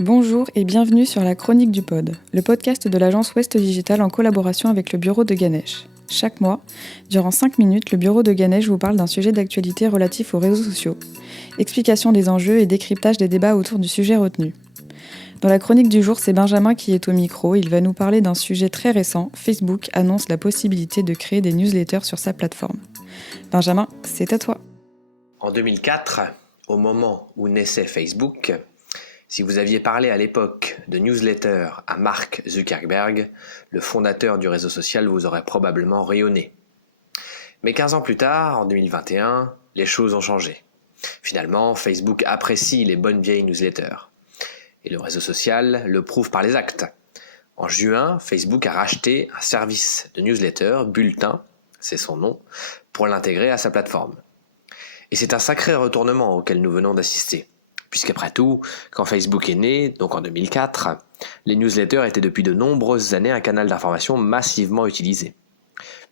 Bonjour et bienvenue sur la Chronique du Pod, le podcast de l'agence Ouest Digital en collaboration avec le bureau de Ganesh. Chaque mois, durant 5 minutes, le bureau de Ganesh vous parle d'un sujet d'actualité relatif aux réseaux sociaux, explication des enjeux et décryptage des débats autour du sujet retenu. Dans la chronique du jour, c'est Benjamin qui est au micro. Il va nous parler d'un sujet très récent. Facebook annonce la possibilité de créer des newsletters sur sa plateforme. Benjamin, c'est à toi. En 2004, au moment où naissait Facebook, si vous aviez parlé à l'époque de newsletter à Mark Zuckerberg, le fondateur du réseau social vous aurait probablement rayonné. Mais 15 ans plus tard, en 2021, les choses ont changé. Finalement, Facebook apprécie les bonnes vieilles newsletters. Et le réseau social le prouve par les actes. En juin, Facebook a racheté un service de newsletter, Bulletin, c'est son nom, pour l'intégrer à sa plateforme. Et c'est un sacré retournement auquel nous venons d'assister. Puisqu'après tout, quand Facebook est né, donc en 2004, les newsletters étaient depuis de nombreuses années un canal d'information massivement utilisé.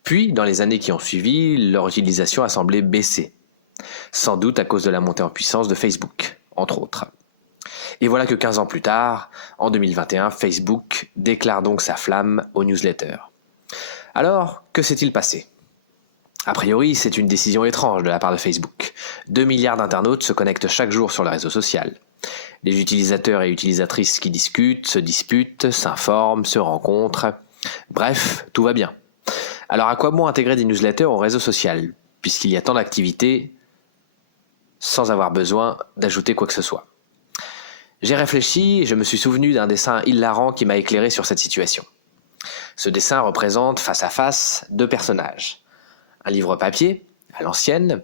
Puis, dans les années qui ont suivi, leur utilisation a semblé baisser. Sans doute à cause de la montée en puissance de Facebook, entre autres. Et voilà que 15 ans plus tard, en 2021, Facebook déclare donc sa flamme aux newsletters. Alors, que s'est-il passé ? A priori, c'est une décision étrange de la part de Facebook. 2 milliards d'internautes se connectent chaque jour sur le réseau social. Les utilisateurs et utilisatrices qui discutent, se disputent, s'informent, se rencontrent. Bref, tout va bien. Alors à quoi bon intégrer des newsletters au réseau social, puisqu'il y a tant d'activités sans avoir besoin d'ajouter quoi que ce soit ? J'ai réfléchi et je me suis souvenu d'un dessin hilarant qui m'a éclairé sur cette situation. Ce dessin représente face à face 2 personnages. Un livre papier, à l'ancienne,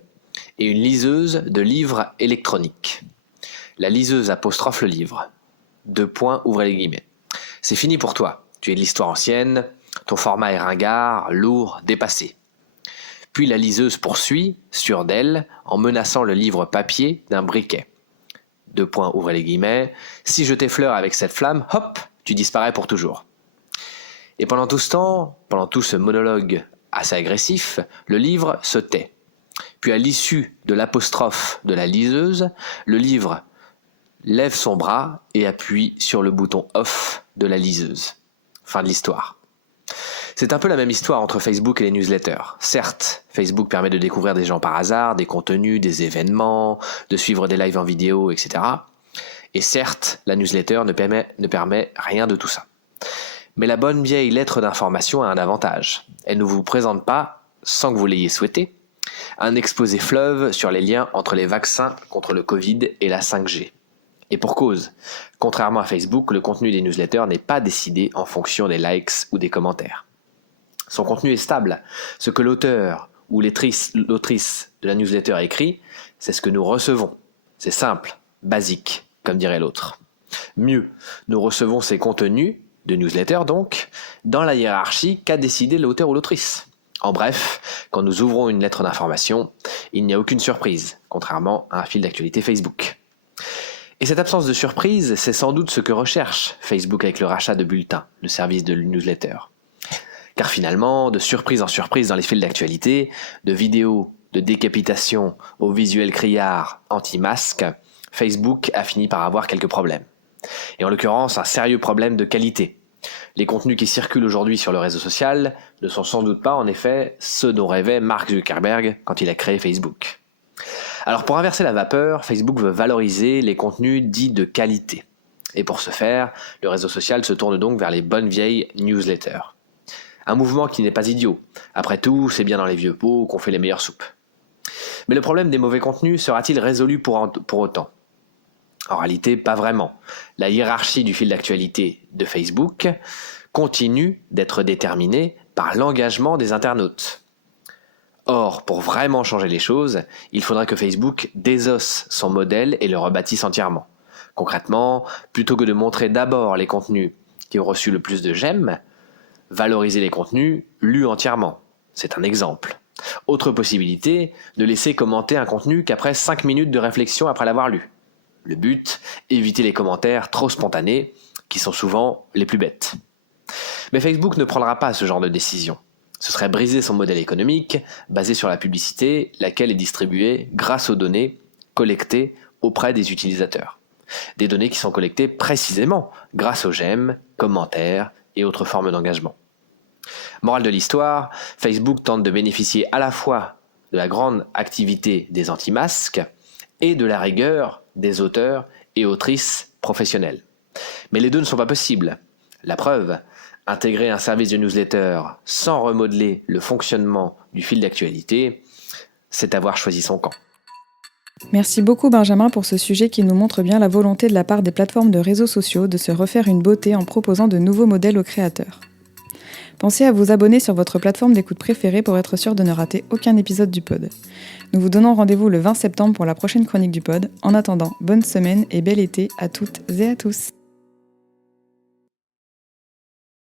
et une liseuse de livres électroniques. La liseuse apostrophe le livre. 2 points, ouvrez les guillemets. C'est fini pour toi. Tu es de l'histoire ancienne, ton format est ringard, lourd, dépassé. Puis la liseuse poursuit, sûre d'elle, en menaçant le livre papier d'un briquet. 2 points, ouvrez les guillemets. Si je t'effleure avec cette flamme, hop, tu disparais pour toujours. Et pendant tout ce temps, pendant tout ce monologue assez agressif, le livre se tait. Puis à l'issue de l'apostrophe de la liseuse, le livre lève son bras et appuie sur le bouton off de la liseuse. Fin de l'histoire. C'est un peu la même histoire entre Facebook et les newsletters. Certes, Facebook permet de découvrir des gens par hasard, des contenus, des événements, de suivre des lives en vidéo, etc. Et certes, la newsletter ne permet rien de tout ça. Mais la bonne vieille lettre d'information a un avantage. Elle ne vous présente pas, sans que vous l'ayez souhaité, un exposé fleuve sur les liens entre les vaccins contre le Covid et la 5G. Et pour cause, contrairement à Facebook, le contenu des newsletters n'est pas décidé en fonction des likes ou des commentaires. Son contenu est stable. Ce que l'auteur ou l'autrice de la newsletter écrit, c'est ce que nous recevons. C'est simple, basique, comme dirait l'autre. Mieux, nous recevons ces contenus de newsletter donc, dans la hiérarchie qu'a décidé l'auteur ou l'autrice. En bref, quand nous ouvrons une lettre d'information, il n'y a aucune surprise, contrairement à un fil d'actualité Facebook. Et cette absence de surprise, c'est sans doute ce que recherche Facebook avec le rachat de Bulletin, le service de newsletter. Car finalement, de surprise en surprise dans les fils d'actualité, de vidéos de décapitation aux visuels criards anti-masques, Facebook a fini par avoir quelques problèmes. Et en l'occurrence, un sérieux problème de qualité. Les contenus qui circulent aujourd'hui sur le réseau social ne sont sans doute pas, en effet, ceux dont rêvait Mark Zuckerberg quand il a créé Facebook. Alors pour inverser la vapeur, Facebook veut valoriser les contenus dits de qualité. Et pour ce faire, le réseau social se tourne donc vers les bonnes vieilles newsletters. Un mouvement qui n'est pas idiot. Après tout, c'est bien dans les vieux pots qu'on fait les meilleures soupes. Mais le problème des mauvais contenus sera-t-il résolu pour autant ? En réalité, pas vraiment. La hiérarchie du fil d'actualité de Facebook continue d'être déterminée par l'engagement des internautes. Or, pour vraiment changer les choses, il faudrait que Facebook désosse son modèle et le rebâtisse entièrement. Concrètement, plutôt que de montrer d'abord les contenus qui ont reçu le plus de j'aime, valoriser les contenus lus entièrement. C'est un exemple. Autre possibilité, de laisser commenter un contenu qu'après 5 minutes de réflexion après l'avoir lu. Le but, éviter les commentaires trop spontanés, qui sont souvent les plus bêtes. Mais Facebook ne prendra pas ce genre de décision. Ce serait briser son modèle économique, basé sur la publicité, laquelle est distribuée grâce aux données collectées auprès des utilisateurs. Des données qui sont collectées précisément grâce aux j'aime, commentaires et autres formes d'engagement. Morale de l'histoire, Facebook tente de bénéficier à la fois de la grande activité des anti-masques et de la rigueur des auteurs et autrices professionnels. Mais les deux ne sont pas possibles. La preuve, intégrer un service de newsletter sans remodeler le fonctionnement du fil d'actualité, c'est avoir choisi son camp. Merci beaucoup Benjamin pour ce sujet qui nous montre bien la volonté de la part des plateformes de réseaux sociaux de se refaire une beauté en proposant de nouveaux modèles aux créateurs. Pensez à vous abonner sur votre plateforme d'écoute préférée pour être sûr de ne rater aucun épisode du pod. Nous vous donnons rendez-vous le 20 septembre pour la prochaine chronique du pod. En attendant, bonne semaine et bel été à toutes et à tous.